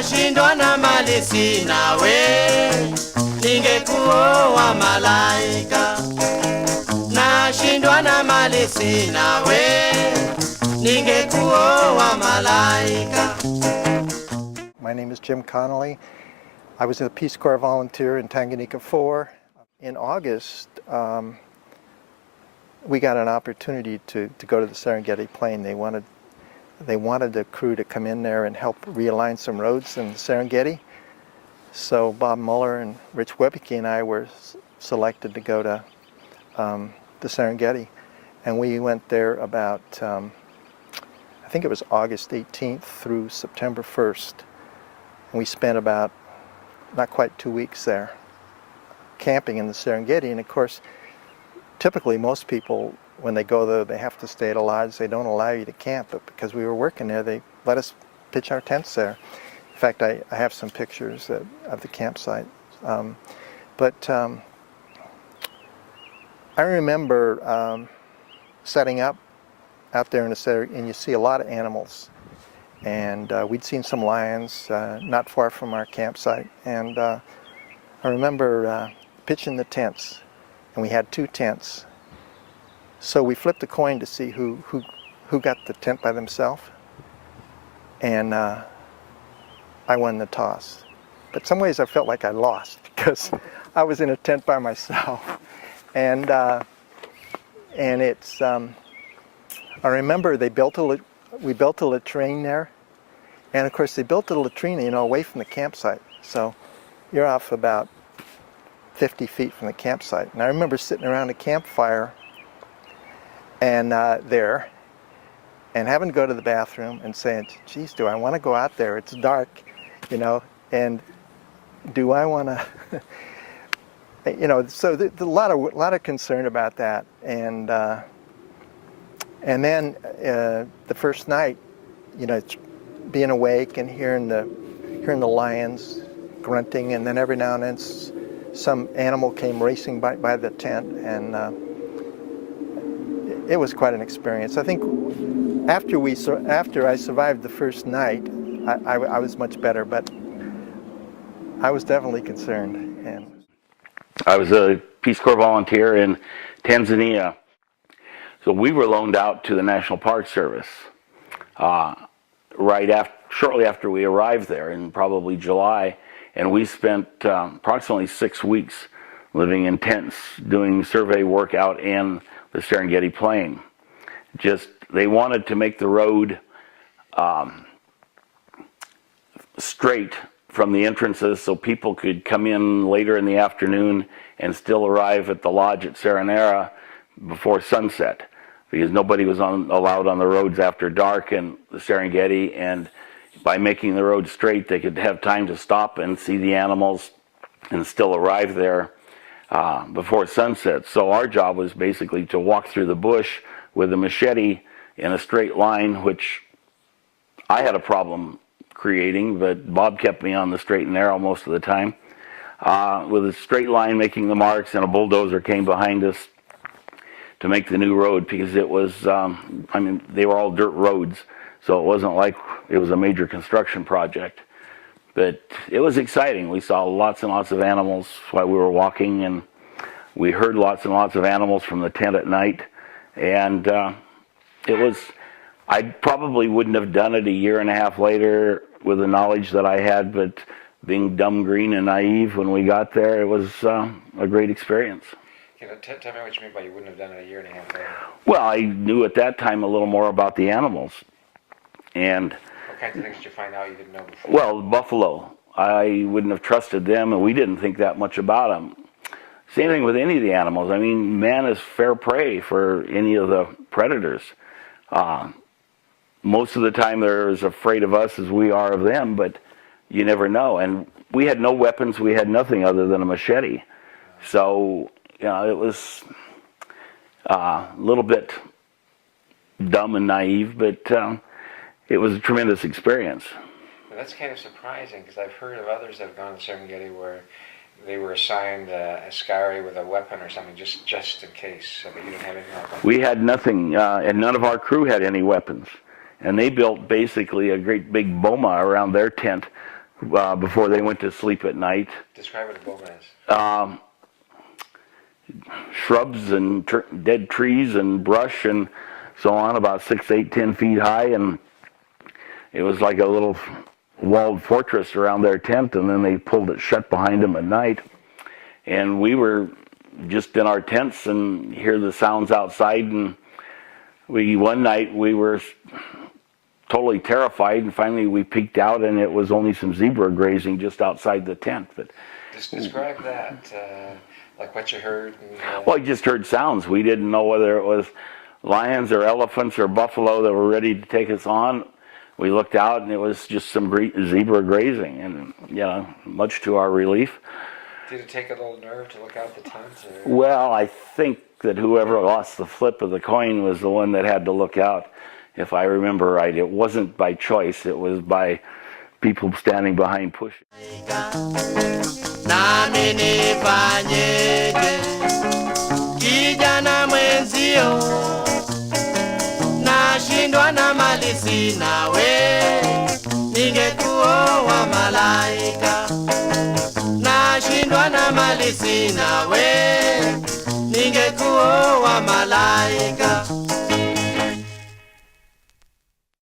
nashindwa na mali sina we, ningekuoa malaika. Nashindwa na mali sina we, ningekuoa malaika. My name is Jim Connolly. I was a Peace Corps volunteer in Tanganyika 4. In August, we got an opportunity to go to the Serengeti Plain. They wanted the crew to come in there and help realign some roads in the Serengeti. So Bob Muller and Rich Webeke and I were selected to go to the Serengeti. And we went there about, I think it was August 18th through September 1st. And we spent about not quite 2 weeks there camping in the Serengeti. And of course, typically most people, when they go there, they have to stay at a lodge. They don't allow you to camp, but because we were working there, they let us pitch our tents there. In fact, I have some pictures of the campsite. I remember setting up out there in the Serengeti, and you see a lot of animals. And we'd seen some lions not far from our campsite. And I remember pitching the tents, and we had 2 tents. So we flipped a coin to see who got the tent by themselves. And I won the toss. But some ways I felt like I lost because I was in a tent by myself. And it's, I remember we built a latrine there, and of course they built a latrine, away from the campsite. So you're off about 50 feet from the campsite. And I remember sitting around a campfire and there, and having to go to the bathroom and saying, geez, do I want to go out there? It's dark, and do I want to, so there's a lot of concern about that. And then the first night, being awake and hearing the lions grunting, and then every now and then some animal came racing by the tent, and it was quite an experience. I think after I survived the first night, I was much better, but I was definitely concerned. And I was a Peace Corps volunteer in Tanzania. So we were loaned out to the National Park Service shortly after we arrived there in probably July, and we spent approximately 6 weeks living in tents, doing survey work out in the Serengeti Plain. They wanted to make the road straight from the entrances so people could come in later in the afternoon and still arrive at the lodge at Serenera before sunset, because nobody was allowed on the roads after dark in the Serengeti, and by making the road straight they could have time to stop and see the animals and still arrive there before sunset. So our job was basically to walk through the bush with a machete in a straight line, which I had a problem creating, but Bob kept me on the straight and narrow most of the time. With a straight line making the marks, and a bulldozer came behind us to make the new road, because it was, they were all dirt roads, so it wasn't like it was a major construction project. But it was exciting. We saw lots and lots of animals while we were walking, and we heard lots and lots of animals from the tent at night. And I probably wouldn't have done it a year and a half later with the knowledge that I had, but being dumb, green, and naive when we got there, it was a great experience. Tell me what you mean by you wouldn't have done it a year and a half later. Well, I knew at that time a little more about the animals. And what kinds of things did you find out you didn't know before? Well, buffalo. I wouldn't have trusted them, and we didn't think that much about them. Same thing with any of the animals. Man is fair prey for any of the predators. Most of the time they're as afraid of us as we are of them, but you never know. And we had no weapons. We had nothing other than a machete. So, it was a little bit dumb and naive, but it was a tremendous experience. Well, that's kind of surprising, because I've heard of others that have gone to Serengeti where they were assigned a Askari with a weapon or something just in case, but you didn't have anything like that. We had nothing, and none of our crew had any weapons. And they built basically a great big boma around their tent before they went to sleep at night. Describe what a boma is. Shrubs and dead trees and brush and so on, about 6, 8, 10 feet high, and it was like a little walled fortress around their tent, and then they pulled it shut behind them at night. And we were just in our tents and hear the sounds outside, and one night we were totally terrified, and finally we peeked out, and it was only some zebra grazing just outside the tent. But just describe that, like what you heard. And, well, I just heard sounds. We didn't know whether it was lions or elephants or buffalo that were ready to take us on. We looked out, and it was just some zebra grazing, and much to our relief. Did it take a little nerve to look out the tent? Or? Well, I think that whoever lost the flip of the coin was the one that had to look out. If I remember right, it wasn't by choice, it was by people standing behind pushing. Nami nifanyeje, kijana mwenzio, nashindwa na mali sina we, ningekuoa malaika. Nashindwa na mali sina we, ningekuoa malaika.